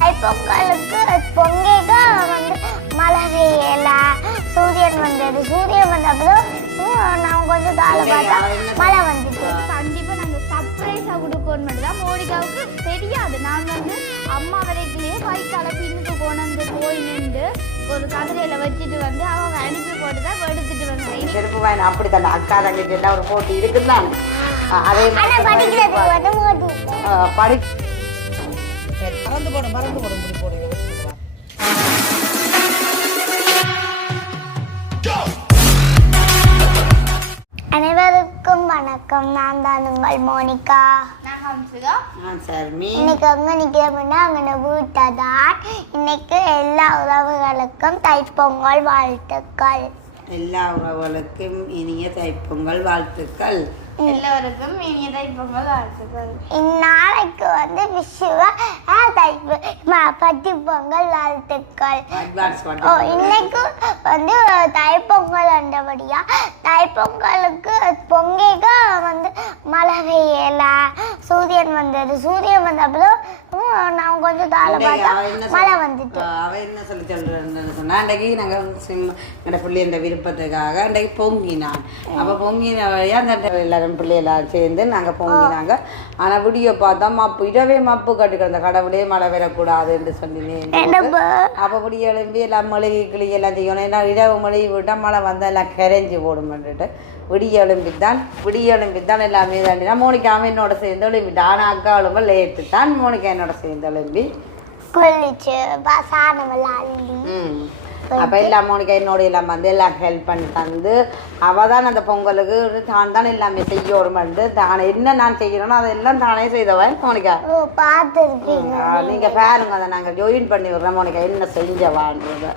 தைப்பொங்கலுக்கு பொங்கேக வந்து மழை பெய்யல சூரியன் வந்தது. சூரியன் வந்தப்போ நான் கொஞ்சம் காலை பார்த்தா மழை வந்துச்சு. கண்டிப்பா நாங்க சர்ப்ரைஸா கொடுக்கணும் மட்டும் தான் மோனிகாவுக்கு தெரியாது. நான் வந்து அம்மா வரைக்குள்ளேயே பைக்கால பின்னுக்கு கொண்டு போய் நின்று ஒரு கதிரையில வச்சுட்டு வந்து அவங்க அனுப்பி போட்டு தான் எடுத்துட்டு வந்தேன் செருப்பு வாயின் அப்படி தானே அக்கா எல்லாம் ஒரு போட்டி இருக்குதான் அதே மாதிரி வந்து படி சரி மறந்து போட மறந்து போட முடி போடுங்க அனைவருக்கும் வணக்கம். நான் தான் உங்கள் மோனிகா. இன்னைக்கு எங்க நிக்கிறோம்னா அங்கே வீட்டை தான் இன்னைக்கு எல்லா உறவுகளுக்கும் தைப்பொங்கல் வாழ்த்துக்கள். எல்லா உறவுகளுக்கும் இனிய தைப்பொங்கல் வாழ்த்துக்கள். எல்லோருக்கும் இனிய தைப்பொங்கல் வாழ்த்துக்கள். இந்நாளைக்கு வந்து விஷுவ ஆ, தைப்பு ம- பத்தி பொங்கல் வாழ்த்துக்கள் ஓ இன்னைக்கு வந்து தைப்பொங்கல் அண்டபடியா தைப்பொங்கலுக்கு பொங்கேக வந்து மழை பெய்யல. சூரியன் வந்தது. சூரியன் வந்தப்போ நான் கொஞ்சம் காலை பார்த்தா மழை வந்துச்சு அவ என்ன சொல்லி சொல்றேன்னு சொன்னா அன்றைக்கு நாங்க சிம் எங்களோட பிள்ளைன்ற விருப்பத்துக்காக அன்றைக்கு பொங்கினான். அப்ப பொங்கின வழியா அந்த எல்லாரும் பிள்ளைகளாம் சேர்ந்து நாங்க பொங்கினாங்க. ஆனா வீடியோ பார்த்தா மப்பு இரவே மப்பு கட்டி கிடந்த கடவுளே மழை வரக்கூடாதுன்னு என்னப்பா? அப்போ இப்படி எழும்பி எல்லாம் மொழிகை கிளி எல்லாம் செய்யணும். ஏன்னா இரவு மொழி விட்டால் மழை வந்தால் எல்லாம் கரைஞ்சி போடுமென்ட்டு விடிய எழும்பி தான் விடிய எழும்பி தான். எல்லாமே தாண்டினா மோனிக்காம என்னோட சேர்ந்து எழும்பிட்டான் ஆனால் அக்கா எழும்ப லேட்டு தான் மோனிகா என்னோட சேர்ந்து எழும்பி. ம். அப்போ எல்லாம் மோனிகா என்னோட எல்லாம் வந்து எல்லாம் ஹெல்ப் பண்ணி தந்து அவள் தான் அந்த பொங்கலுக்கு தான் தான் எல்லாமே செய்யணுமெண்டு தானே என்ன நான் செய்யணும்னோ அதெல்லாம் தானே செய்தவன் மோனிகா. ஓ பார்த்துருக்கீங்க ஆ, நீங்க பாருங்க அதை நாங்கள் ஜாயின் பண்ணி விடுறோம் மோனிகா. என்ன செஞ்சவான்றதை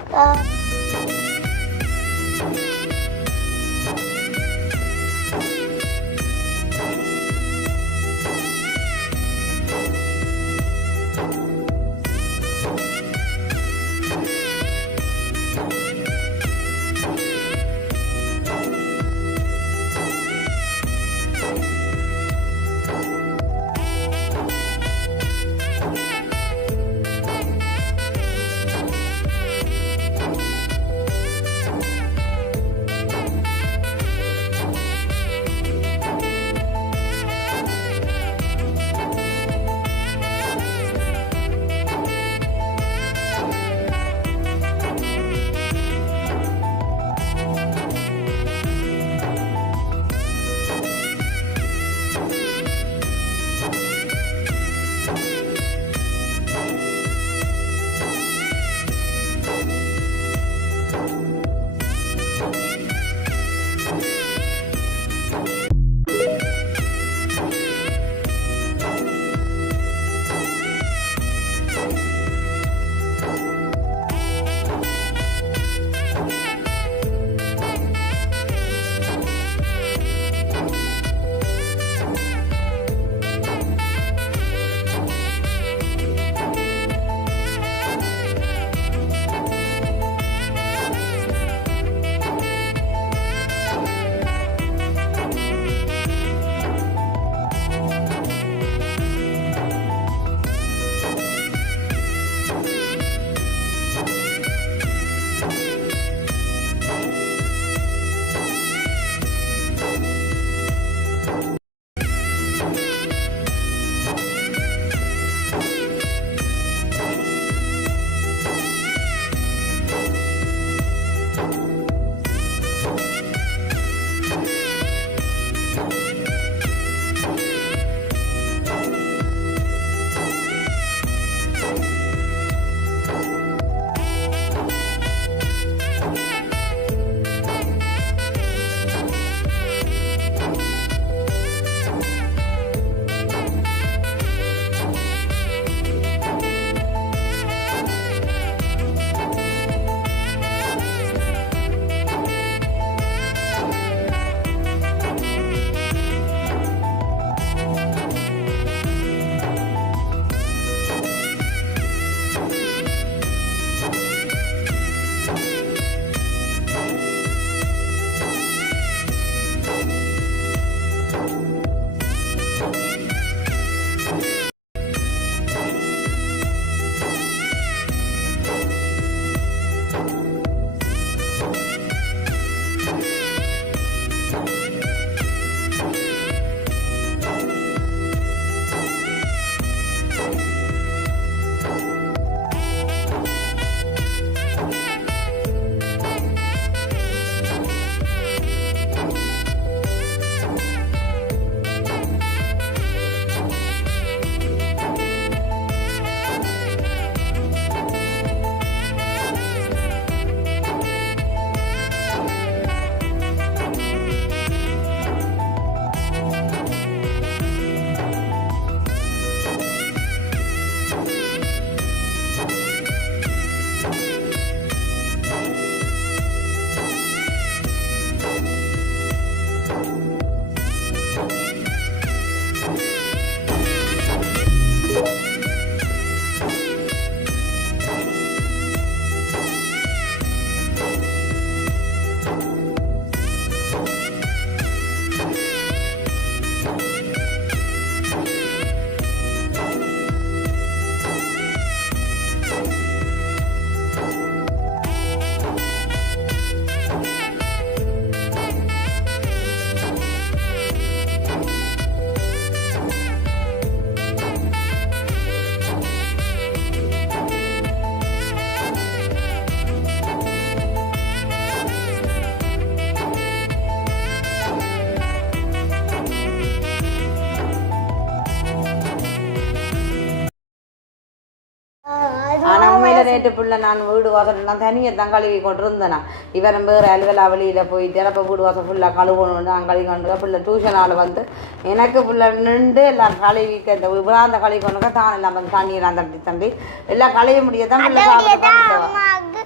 நேற்று பிள்ளை நான் வீடு வாசல் நான் தனியை தான் கழுவி கொண்டு இருந்தேன் இவன் வேறு அலுவலா வெளியில போயிட்டு அப்போ வீடு வாசல் ஃபுல்லாக கழுவணும் நான் கழுவி கொண்டு பிள்ளை டியூஷனால் வந்து எனக்கு பிள்ளை நின்று எல்லாம் கழுவிக்க இந்த விழாந்த கழுவி கொண்டு தான் எல்லாம் வந்து தண்ணீர் தம்பி தம்பி எல்லாம் கழுவி முடிய தான் பிள்ளை சாப்பிட அம்மாவுக்கு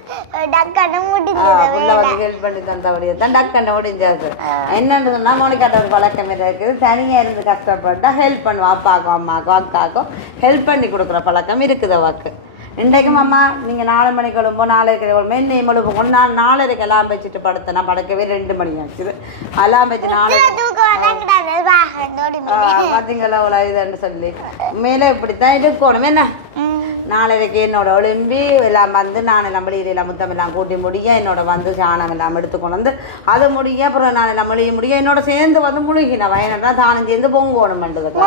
டக்குன்னு முடிஞ்சது உள்ள வந்து ஹெல்ப் பண்ணி தந்தபடியே தான் டக்குன்னு முடிஞ்சாது என்னன்னு சொன்னா மோனிகாட்ட ஒரு பழக்கம் இருக்குது. தனியா இருந்து கஷ்டப்பட்டா ஹெல்ப் பண்ணுவோம் அப்பாக்கும் அம்மாக்கும் அக்காக்கும் ஹெல்ப் பண்ணி கொடுக்குற பழக்கம் இருக்குது அவாக்கு இன்றைக்கும் அம்மா நீங்கள் நாலு மணிக்கு எழும்போ நாளைக்கு எழும்போ என்ன எழுப்பும் நான் நாலரைக்கு எல்லாம் வச்சுட்டு படுத்தேன். நான் படுக்கவே ரெண்டு மணி ஆச்சு. எல்லாம் வச்சு வாகனோடு பார்த்தீங்களா அவ்வளோ இதுன்னு சொல்லி. மேலே இப்படித்தான் இருக்கணும். என்ன? நாளைக்கு என்னோட ஒளிம்பி எல்லாம் வந்து நான் எல்லாம் வெளியில முத்தம் எல்லாம் கூட்டி முடிய என்னோட வந்து சாணம் எல்லாம் எடுத்துக்கொண்டு வந்து அது முடிய அப்புறம் நான் எல்லாம் முழுகி முடிய என்னோட சேர்ந்து வந்து முழுகினேன் வயனடா தானும் சேர்ந்து பொங்கோணும் பண்ணுறது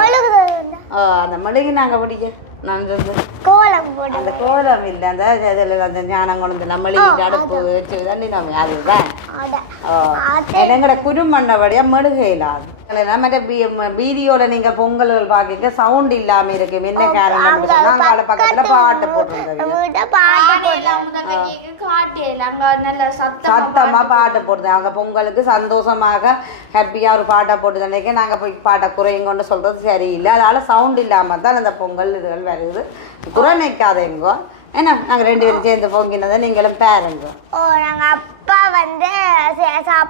அந்த முழுகி நாங்கள் முடிய நான் வந்து கோலம் போடு அந்த கோலம் இல்லை அந்த இதில் அந்த ஞானம் கொண்டு நம்மளுக்கு அடுப்பு வச்சு தண்ணி நம்ம அதுதான் அட. எங்கட குருமண்ணபடியா மெழுகையில் அது மற்ற வீடியோல நீங்க பொங்கல் பாக்கிக்க சவுண்ட் இல்லாம இருக்கு. என்ன காரணம் நாங்க பக்கத்துல பாட்டு போட்டுருந்தோம் வீட்டை பாட்டு காட்டையெல்லாம் முதல்ல கேக்கு காட்டையில அங்க நல்ல சத்தம் சத்தமா பாட்டு போடுறோம் அவங்க பொங்கலுக்கு சந்தோஷமாக ஹாப்பியா ஒரு பாட்டை போட்டு நினைக்க நாங்க போய் பாட்டை குறையும் கொண்டு சொல்றது சரியில்லை. அதனால சவுண்ட் இல்லாம தான் அந்த பொங்கல் இதுகள் வருது. குறை நிற்காதேங்கோ என்ன நாங்க ரெண்டு பேரும் சேர்ந்து பொங்கினதை நீங்களும் பேருங்க. ஓ நாங்க அப்பா வந்து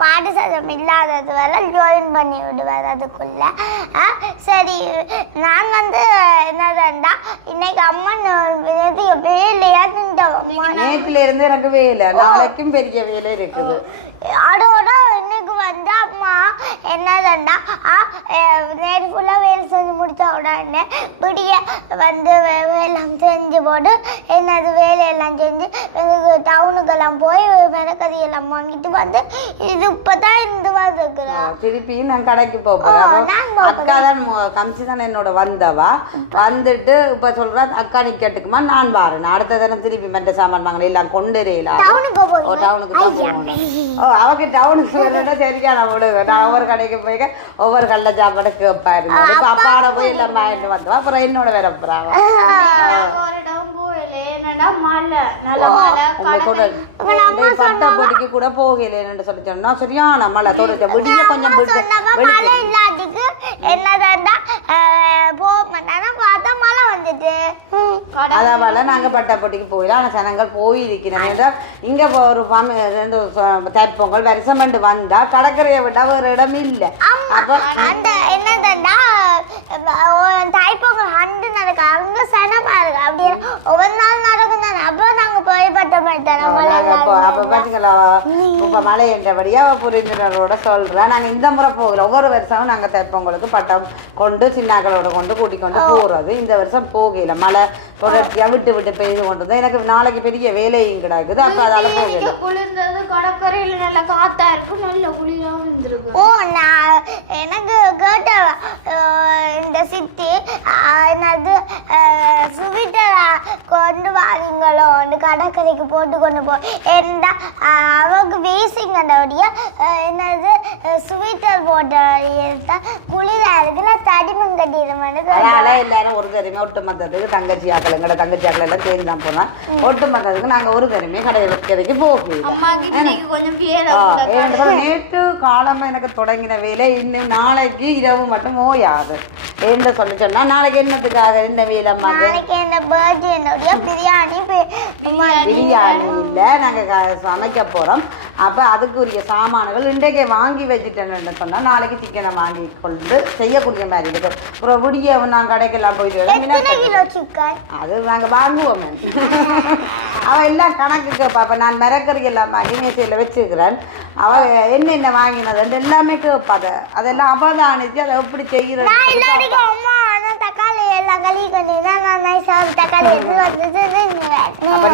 பாட்டு சத்தம் இல்லாதது வரை ஜாயின் பண்ணி விடுவார் அதுக்குள்ள. சரி நான் வந்து என்னதுண்டா இன்னைக்கு அம்மா நேற்று வேலையா நின்றோம் நேற்றுல இருந்து எனக்கு வேலை நாளைக்கும் பெரிய வேலை இருக்குது. அதோட வந்து அம்மா என்னதுண்டா நேற்று ஃபுல்லாக வேலை செஞ்சு முடிச்ச உடனே விடிய வந்து வே- வேலாம் செஞ்சு போட்டு என்னது வேலையெல்லாம் செஞ்சு டவுனுக்கெல்லாம் போய் மெனக்கறி எல்லாம் வாங்கிட்டு வந்து இது இப்போதான் இருந்து வந்துருக்குறேன் திருப்பி நான் கடைக்கு போக போறேன். நான் அப்போ அக்கா தான் மு- கம்சி தான் என்னோட வந்தவா? வந்துட்டு இப்ப சொல்றா அக்கா நீ கேட்டுக்குமா நான் வாரேன். அடுத்த தினம் திருப்பி மற்ற சாமான் வாங்கல எல்லாம் கொண்டு டவுனுக்கு தான் போகணும். ஓ அவக்கு டவுனுக்கு வரணும்னா சரியா நான் விடுவேன் நான் ஒவ்வொரு கடைக்கு போய் ஒவ்வொரு கல்ல சாப்பாடு கேட்பாரு இப்போ அப்பாவோட போய் எல்லாம் வாங்கிட்டு வந்தோம் அப்புறம் என்னோட வேற பட்டை பொடிக்கு கூட போகலைன்னு சொல்லி சொன்னா சரியான மழை தொடர்ச்சி விடிய கொஞ்சம் மாட்டானா பார்த்தா மழை வந்துட்டு. ம். அதனால நாங்க பட்டாப்பட்டிக்கு போயிடலாம் ஆனா ஜனங்கள் போயிருக்கிறோம். ஏதோ இங்க ஒரு ரெண்டு தைப்பொங்கல் வருஷமெண்டு வந்தா கடற்கரையை விட்டா வேற இடம் இல்ல. அப்ப அந்த என்னதாண்டா தைப்பொங்கல் அண்டு நடக்க அங்க சனமா இருக்கு. அப்படி ஒவ்வொரு நாள் நடக்கும் தானே அப்போ நாங்க போய் இப்போ அப்ப பாத்தீங்களா? இப்ப மழை என்றபடியா புரிந்துணர்வோட சொல்றேன். நாங்க இந்த முறை போகிறோம் ஒவ்வொரு வருஷமும் நாங்க தைப்பொங்கலுக்கு பட்டம் கொண்டு சின்னாக்களோட கொண்டு கூட்டி கொண்டு போறது. இந்த வருஷம் போகல. மழை தொடர்ச்சியா விட்டு விட்டு பெய்து கொண்டு எனக்கு நாளைக்கு பெரிய வேலையும் கிடக்குது. அப்ப அதால போகல. குளிர்ந்தது கடற்கரையில நல்ல காத்தா இருக்கு நல்ல குளிரா இருந்திருக்கு ஓ நான் எனக்கு கேட்ட இந்த சித்தி என்னது சுவீட்டை கொண்டு வாரீங்களோ அந்த கடற்கரைக்கு போட்டு கொண்டு போ. என்ன அவங்க வீசிங்க என்னது சுவீட்டர் போட்ட குளிரா இருக்குல்ல தடிமம் கட்டிடுமான்னு அதனால எல்லாரும் ஒரு தருமே ஒட்டு மொத்தத்துக்கு தங்கச்சி ஆக்கள் எங்கட தங்கச்சி ஆக்கள் எல்லாம் சேர்ந்து தான் போனோம் ஒட்டு மொத்தத்துக்கு நாங்க ஒரு தருமே கடைக்கு போகல அம்மாக்கு இன்னைக்கு கொஞ்சம் வேலை ஆ, கூட. ஏன்னு சொன்னா, நேற்று காலமா எனக்கு தொடங்கின வேலை இன்னும் நாளைக்கு இரவு மட்டும் ஓயாது. என்ன சொல்லி சொன்னா நாளைக்கு என்னத்துக்காக என்ன வேலை நாளைக்கு இந்த பர்த்டே என்னுடைய பிரியாணி பிரியாணி இல்லை நாங்கள் சமைக்க போகிறோம் அப்போ அதுக்குரிய சாமான்கள் இன்றைக்கே வாங்கி வச்சுட்டேன்னு சொன்னால் நாளைக்கு சிக்கனை வாங்கி கொண்டு செய்யக்கூடிய மாதிரி இருக்கு. அப்புறம் விடிய நான் கடைக்கெல்லாம் போயிட்டு அது நாங்கள் வாங்குவோம் அவள் எல்லாம் கணக்கு கேட்பா நான் மிரக்கறி எல்லாம் வாங்கி மேசையில் வச்சுக்கிறேன். அவள் என்னென்ன வாங்கினது? எல்லாமே கேட்பா அதை அதெல்லாம் அவதானிச்சு அதை எப்படி நான் செய்கிறது நான் நைஸாக தக்காளி எடுத்து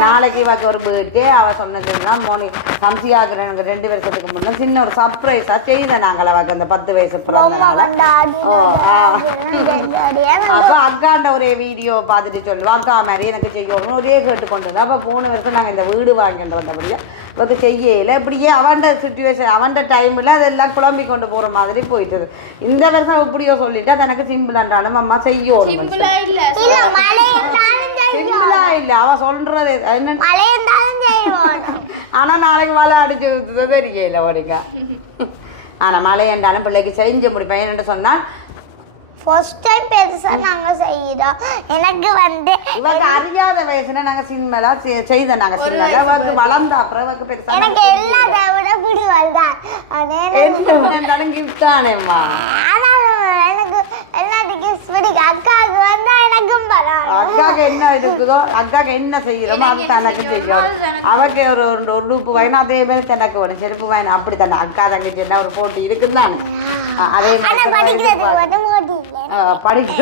நாளைக்கு இவாக்கு ஒரு பர்த்டே அவ சொன்னதுன்னா மோனி சம்சியாக்கு எனக்கு ரெண்டு வருஷத்துக்கு முன்னே சின்ன ஒரு சர்ப்ரைஸா செய்தேன் நாங்கள் அவக்கு அந்த பத்து வயசு பிறந்த ஓ, அக்காண்ட ஒரே வீடியோ பார்த்துட்டு சொல்லுவா அக்கா மாதிரி எனக்கு செய்யணும். ஒரே கேட்டு கொண்டு வந்தா அப்ப போன வருஷம் நாங்க இந்த வீடு வாங்கிட்டு வந்தபடியா இவக்கு செய்யல. இப்படியே அவன்ட சுச்சுவேஷன் அவன்ட டைம்ல அதெல்லாம் குழம்பி கொண்டு போற மாதிரி போயிட்டுது. இந்த வருஷம் எப்படியோ சொல்லிட்டா தனக்கு சிம்பிள் என்றாலும் அம்மா செய்யணும் சிம்பிளா இல்ல. இல்ல மழை இருந்தாலும் சிம்பிளா இல்ல. அவ சொல்றது என்ன? மழை இருந்தாலும் செய்வோம் ஆனா நாளைக்கு மழை அடிச்சு தெரியல உனக்கு ஆனா மழை என்றாலும் பிள்ளைக்கு செஞ்சு முடிப்பேன் என்னென்னு சொன்னால் ஃபர்ஸ்ட் டைம் பெருசா நாங்க செய்யறோம் எனக்கு வந்து இவக்கு அறியாத வயசுல நாங்க சினிமாலா செய்த நாங்க சினிமால இவக்கு வளர்ந்த அப்புறம் இவக்கு பெருசா எனக்கு எல்லாத்தை விட அதே என்ன இருந்தாலும் கிஃப்ட் தானேம்மா? ஆனாலும் எனக்கு எல்லாத்துக்கும் பிடிக்கும் அக்காவுக்கு வந்தா எனக்கும் பரவாயில்ல அக்காக்கு என்ன இருக்குதோ அக்காக்கு என்ன செய்யறோமோ அது தனக்கு செய்யும். அவக்கு ஒரு ஒரு உடுப்பு வாங்கினா அதே மாதிரி தனக்கு ஒரு செருப்பு வாங்கினா அப்படி தானே அக்கா தங்கச்சி என்ன ஒரு போட்டி இருக்குன்னு தானே? அதே மாதிரி போட்டி.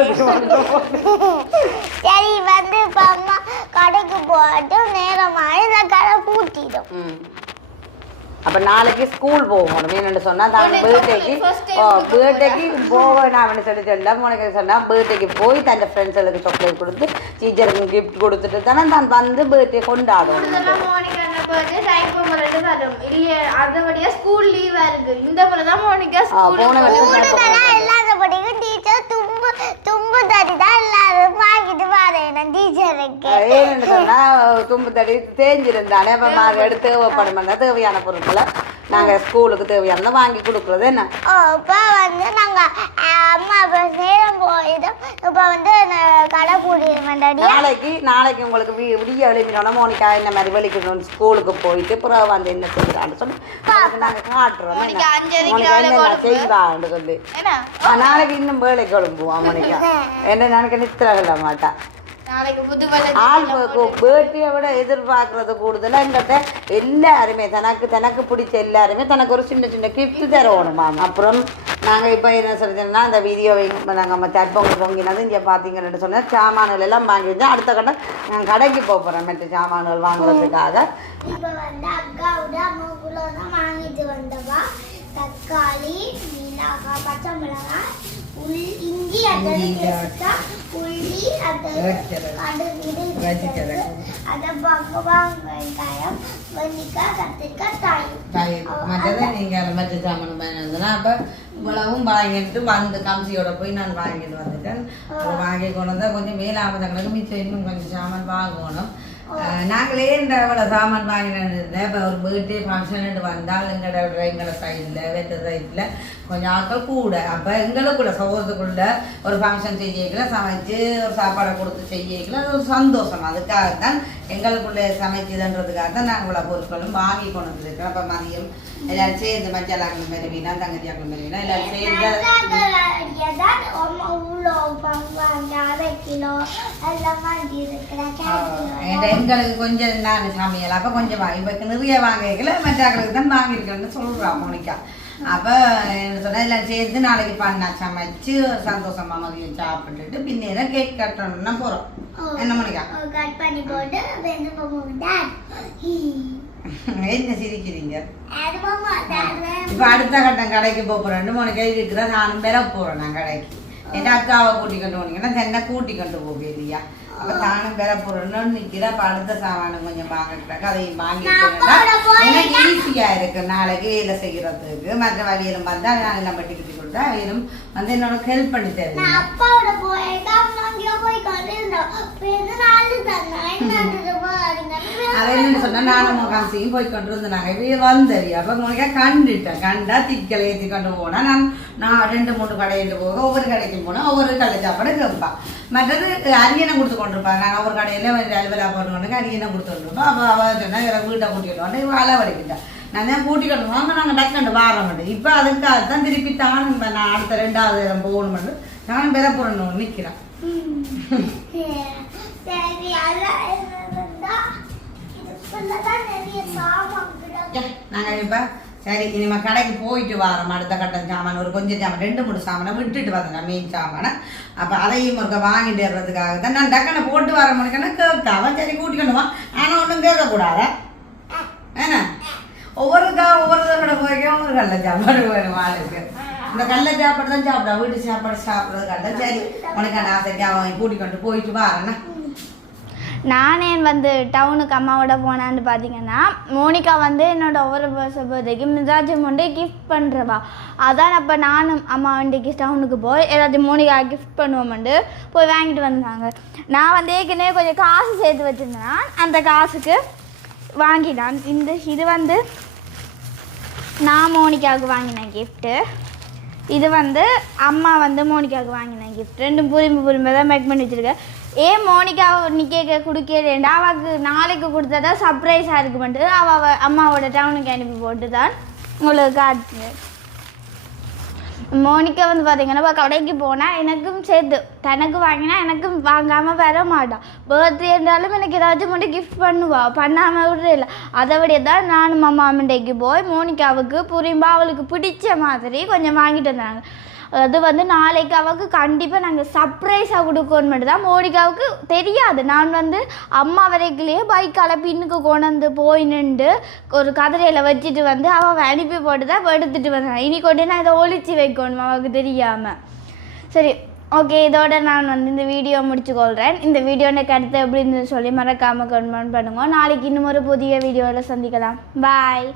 சரி வந்து இப்ப அம்மா கடைக்கு போட்டு நேரமாக இந்த கடை பூட்டிடும். அப்ப நாளைக்கு ஸ்கூல் போகணும். என்னன்னு சொன்னா தான் பர்த்டேக்கு பர்த்டேக்கு போவேன் அவனு சொல்லி சொல்ல உனக்கு சொன்னா பர்த்டேக்கு போய் தன் ஃப்ரெண்ட்ஸுகளுக்கு சாக்லேட் கொடுத்து டீச்சருக்கு கிஃப்ட் கொடுத்துட்டு தானே தான் வந்து பர்த்டே கொண்டாடணும் இதெல்லாம் மோனிகா என்ன போகுது டைம் ரெண்டு வரும் இல்லையே அதபடியா ஸ்கூல் லீவா இருக்கு. இந்த போல தான் மோனிகா ஆ, போன வருஷம் தும்பு தடி தான் எல்லாரும் வாங்கிட்டு வரேன் டீச்சருக்கு ஏன்னு சொன்னா தும்பு தடி தேஞ்சிருந்தானே அப்ப மாறு எடுத்து தேவைப்படும் தேவையான பொருட்களை நாங்க ஸ்கூலுக்கு தேவையானதை வாங்கி கொடுக்குறது என்ன? இப்போ வந்து நாங்க அஹ், அம்மா இப்போ நேரம் போயிடும். இப்போ வந்து கடை பூட்டிடுவேன் டாடியா நாளைக்கு நாளைக்கு உங்களுக்கு வி- விடிய எழுப்பினோட மோனிகா இந்த மாதிரி வெளிக்கணும் ஸ்கூலுக்கு போயிட்டு பிறகு வந்து என்ன செய்யறான்னு சொல்லி உங்களுக்கு நாங்க காட்டுறோம். என்ன. செய்வான்னு சொல்லி. நாளைக்கு இன்னும் வேலைக்கு கிளம்புவோம் மோனிகா. என்ன எனக்கு நித்திர கொள்ள ஆள் பேட்டியை விட எதிர்பார்க்கறது கூடுதலா எங்கிட்ட எல்லாருமே தனக்கு தனக்கு பிடிச்ச எல்லாருமே தனக்கு ஒரு சின்ன சின்ன கிஃப்ட் தரணும் மாமா அப்புறம் நாங்கள் இப்போ என்ன சொல்றதுன்னா அந்த வீடியோவை நாங்கள் நம்ம தற்பொங்க பொங்கினது இங்கே பார்த்தீங்கன்னு சொன்னால் சாமான்கள் எல்லாம் வாங்கி வச்சோம் அடுத்த கட்டம் நான் கடைக்கு போக போகிறேன் மற்ற சாமான்கள் வாங்குறதுக்காக. இப்போ வந்து அக்காவோட தான் வாங்கிட்டு வந்தவா? தக்காளி மிளகாய் பச்சை மிளகாய் உள் இஞ்சி அதை உள்ளி அதை. அதை பகவான் வெங்காயம் வெண்ணிக்காய் கத்திரிக்காய் தயிர். மற்றது நீங்கள் மற்ற சாமான் வாங்கினா அப்போ இவ்வளவும் வாங்கிட்டு வந்து கம்சியோட போய் நான் வாங்கிட்டு வந்துட்டேன். அப்புறம் வாங்கி கொண்டு வந்தால் கொஞ்சம் மேலாமதங்களுக்கு மிச்சம் இன்னும் கொஞ்சம் சாமான் வாங்கணும். நாங்களே இந்த இவ்வளோ சாமான் வாங்கினேன் இருந்தேன் இப்போ ஒரு பர்த்டே ஃபங்க்ஷன் வந்தால் எங்களோட எங்களோட சைடில் வெத்த சைடில் கொஞ்சம் ஆட்கள் கூட அப்போ எங்களுக்குள்ள சகோதரத்துக்குள்ள ஒரு ஃபங்க்ஷன் செய்யக்கல சமைச்சு ஒரு சாப்பாடை கொடுத்து செய்யக்கல அது ஒரு சந்தோஷம். அதுக்காக தான் எங்களுக்குள்ளே சமைச்சதுன்றதுக்காக தான் நாங்கள் இவ்வளோ பொருட்களும் வாங்கி கொண்டு வந்துருக்கோம் அப்போ மதியம் எல்லாரும் சேர்ந்து மச்சாலாக்களும் பெருவினா தங்கச்சியாக்களும் பெருவினா எல்லாரும் சேர்ந்து எங்களுக்கு கொஞ்சம் நான் சமையல் அப்போ கொஞ்சம் வாங்கி இப்போ நிறைய வாங்கிக்கல மற்றாக்களுக்கு தான் வாங்கியிருக்கேன்னு சொல்கிறா மோனிகா. அப்போ என்ன சொன்னால் எல்லாம் சேர்ந்து நாளைக்கு பண்ணா சமைச்சு சந்தோஷமா மதியம் சாப்பிட்டுட்டு பின்னேரம் கேக் கட்டணும்னா போகிறோம் என்ன மோனிகா? கட் பண்ணி போட்டு என்ன சிரிக்கிறீங்க? இப்போ அடுத்த கட்டம் கடைக்கு போகிறோம் மோனிகா இருக்குதா நானும் பெற போகிறோம் நான் கடைக்கு. என் அக்காவை கூட்டி கொண்டு போனீங்கன்னா தென்னை கூட்டி கொண்டு இல்லையா அப்போ தானும் பெற போகிறோன்னு நிற்கிற அப்போ அடுத்த சாமானம் கொஞ்சம் வாங்கிட்டாக்க அதையும் வாங்கிட்டேன்னா எனக்கு ஈஸியாக இருக்கு நாளைக்கு வேலை செய்கிறதுக்கு மற்ற வழியிலும் வந்தால் நான் எல்லாம் பட்டி கட்டி கொடுத்தா அவையிலும் வந்து என்னோட ஹெல்ப் பண்ணி நான் தருவேன் அப்பாவோட என்ன சொன்னா நானும் காமிச்சியும் போய் கொண்டு நாங்கள் இப்போ வந்தவி அப்போ உனக்கா கண்டுட்டேன். கண்டா திக்கலை ஏற்றி கொண்டு போனா நான் நான் ரெண்டு மூணு கடையிட்டு போக ஒவ்வொரு கடைக்கும் போனால் ஒவ்வொரு கடை சாப்பாடு கேட்பான் மற்றது அரியணை கொடுத்து கொண்டிருப்பாங்க நாங்கள் ஒரு கடையில் அலுவலா போட்டு கொண்டு அரியணை கொடுத்து கொண்டிருப்போம் அப்போ அவள் சொன்னா வீட்டை கூட்டிட்டு வந்து இவள் அளவடிக்கிட்டேன் நான் தான் கூட்டி கொண்டு வாங்க நாங்கள் டக்குண்டு வார மாட்டேன் இப்போ அதுக்காக தான் திருப்பி தான் நான் அடுத்த ரெண்டாவது இடம் போகணும்னு நான் பெற போகணும் நிற்கிறேன் நாங்கள் இப்போ சரி இனிமே கடைக்கு போயிட்டு வரோம். அடுத்த கட்டம் சாமான் ஒரு கொஞ்சம் சாமான் ரெண்டு மூணு சாமானை விட்டுட்டு வந்தேன் மீன் சாமானை. அப்போ அதையும் ஒருக்க வாங்கிட்டு வர்றதுக்காக தான் நான் டக்குன்னு போட்டு வர முடியும்னா கேட்காம சரி கூட்டிக்கொண்டு வா. ஆனால் ஒன்றும் கேட்கக்கூடாதா ஏன்னா? ஒவ்வொருக்கா ஒவ்வொருத்தரோட போய்க்கும் ஒரு ஒவ்வொரு கடல சாப்பாடு வேணும் ஆளுக்கு. இந்த கடல சாப்பாடு தான் சாப்பிடா வீட்டு சாப்பாடு சாப்பிட்றது கடல சரி உனக்கு அந்த ஆசைக்கு அவன் கூட்டிக்கொண்டு போயிட்டு வரேன்னா நானே வந்து டவுனுக்கு அம்மாவோட போனான்னு பார்த்தீங்கன்னா மோனிகா வந்து என்னோட ஒவ்வொரு பர்த்டேக்கு மிசாஜ் கொண்டு கிஃப்ட் பண்ணுறவா அதான் அப்போ நானும் அம்மா வண்டிக்கு டவுனுக்கு போய் ஏதாச்சும் மோனிகா கிஃப்ட் பண்ணுவோம்ண்டு போய் வாங்கிட்டு வந்தாங்க. நான் வந்து ஏற்கனவே கொஞ்சம் காசு சேர்த்து வச்சுருந்தேன். அந்த காசுக்கு வாங்கினான் இந்த இது வந்து நான் மோனிகாவுக்கு வாங்கினேன் கிஃப்ட்டு இது வந்து அம்மா வந்து மோனிக்காவுக்கு வாங்கினேன் கிஃப்ட் ரெண்டும் புரிம்பு புரிம்பு தான் மேக் பண்ணி வச்சுருக்கேன் ஏன் மோனிகா நீ கேட்க கொடுக்கலேண்டா அவளுக்கு நாளைக்கு கொடுத்ததா சர்ப்ரைஸாக இருக்குமென்ட்டு அவள் அம்மாவோட டவுனுக்கு அனுப்பி போட்டு தான் உங்களுக்கு காட்டுறேன் மோனிக்கா வந்து பார்த்தீங்கன்னா இப்போ கடைக்கு போனால் எனக்கும் சேர்த்து. தனக்கு வாங்கினா எனக்கும் வாங்காமல் வர மாட்டான் பர்த்டே இருந்தாலும் எனக்கு ஏதாச்சும் மட்டும் கிஃப்ட் பண்ணுவா. பண்ணாமல் விடுறே இல்லை. அதை விட தான் நானும் அம்மா அம்மண்டைக்கு போய் மோனிகாவுக்கு புரியும்பா அவளுக்கு பிடிச்ச மாதிரி கொஞ்சம் வாங்கிட்டு வந்தாங்க. அது வந்து நாளைக்கு அவளுக்கு கண்டிப்பாக நாங்கள் சர்ப்ரைஸாக கொடுக்கணும் மட்டும் தான் மோனிகாவுக்கு தெரியாது. நான் வந்து அம்மா வரைக்குள்ளேயே பைக்கால் பின்னுக்கு கொண்டு போய் நின்று ஒரு கதிரையில் வச்சுட்டு வந்து அவள் அனுப்பி போட்டு தான் எடுத்துகிட்டு வந்தேன் இனி கொண்டு நான் இதை ஒழிச்சு வைக்கணும் அவளுக்கு தெரியாமல் சரி ஓகே இதோட நான் வந்து இந்த வீடியோ முடிச்சுக்கொள்கிறேன் இந்த வீடியோ எனக்கு அடுத்து எப்படி இருந்துன்னு சொல்லி மறக்காமல் கமெண்ட் பண்ணுங்க. நாளைக்கு இன்னும் ஒரு புதிய வீடியோவில் சந்திக்கலாம். பாய்